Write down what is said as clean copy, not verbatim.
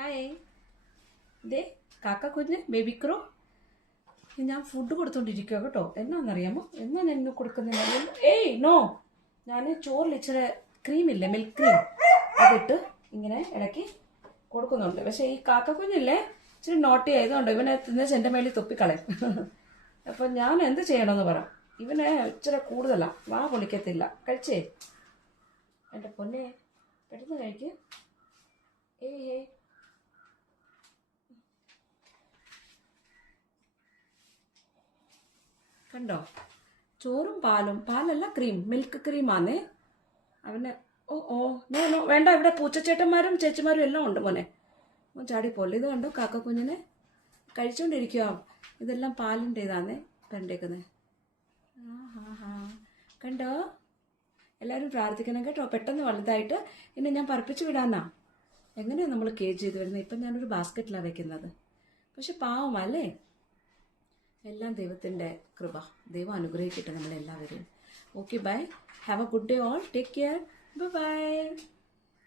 Hi, ഇതേ കാക്ക കുഞ്ഞ് ബേബി ക്രോ. ഞാൻ ഫുഡ് കൊടുത്തോണ്ടിരിക്കുക കേട്ടോ. എന്നാന്നറിയാമോ, എന്നാ ഞാൻ ഇന്ന് കൊടുക്കുന്നറിയാമോ? ഏയ് നോ, ഞാൻ ചോറിൽ ഇച്ചിരി ക്രീമില്ലേ, മിൽക്ക് ക്രീം, അതിട്ട് ഇങ്ങനെ ഇടയ്ക്ക് കൊടുക്കുന്നുണ്ട്. പക്ഷെ ഈ കാക്ക കുഞ്ഞില്ലേ ഇച്ചിരി നോട്ടി ആയതുകൊണ്ടോ ഇവനെ തിന്നേച്ച് എൻ്റെ മേളിൽ തൊപ്പിക്കളയും. അപ്പം ഞാൻ എന്ത് ചെയ്യണമെന്ന് പറ. ഇവനെ ഇച്ചിരി കൂടുതലാണ്, വാ പൊളിക്കത്തില്ല. കഴിച്ചേ എൻ്റെ പൊന്നെ, പെട്ടെന്ന് കഴിക്ക്. ഏയ് ഏയ് കണ്ടോ, ചോറും പാലും, പാലല്ല ക്രീം, മിൽക്ക് ക്രീമാന്നേ അവന്. ഓ ഓ നോ നോ വേണ്ട, ഇവിടെ പൂച്ചച്ചേട്ടന്മാരും ചേച്ചിമാരും എല്ലാം ഉണ്ട് മോനെ. മോൻ ചാടിപ്പോലെ. ഇത് കണ്ടോ കാക്കക്കുഞ്ഞിനെ കഴിച്ചോണ്ടിരിക്കുക. ഇതെല്ലാം പാലിൻ്റെ ഇതാന്നേ കണ്ടേക്കുന്നത്. ആ ഹാ ഹാ, കണ്ടോ. എല്ലാവരും പ്രാർത്ഥിക്കണം കേട്ടോ, പെട്ടെന്ന് വലുതായിട്ട് ഇനി ഞാൻ പറപ്പിച്ച് വിടാന്നാ. എങ്ങനെയാണ് നമ്മൾ കേജ് ചെയ്ത് വരുന്നത്. ഇപ്പം ഞാനൊരു ബാസ്ക്കറ്റിലാണ് വെക്കുന്നത്. പക്ഷെ പാവമല്ലേ. എല്ലാം ദൈവത്തിൻ്റെ കൃപ. ദൈവം അനുഗ്രഹിക്കട്ടെ നമ്മളെല്ലാവരും. Okay bye, have A good day all, take care, bye bye.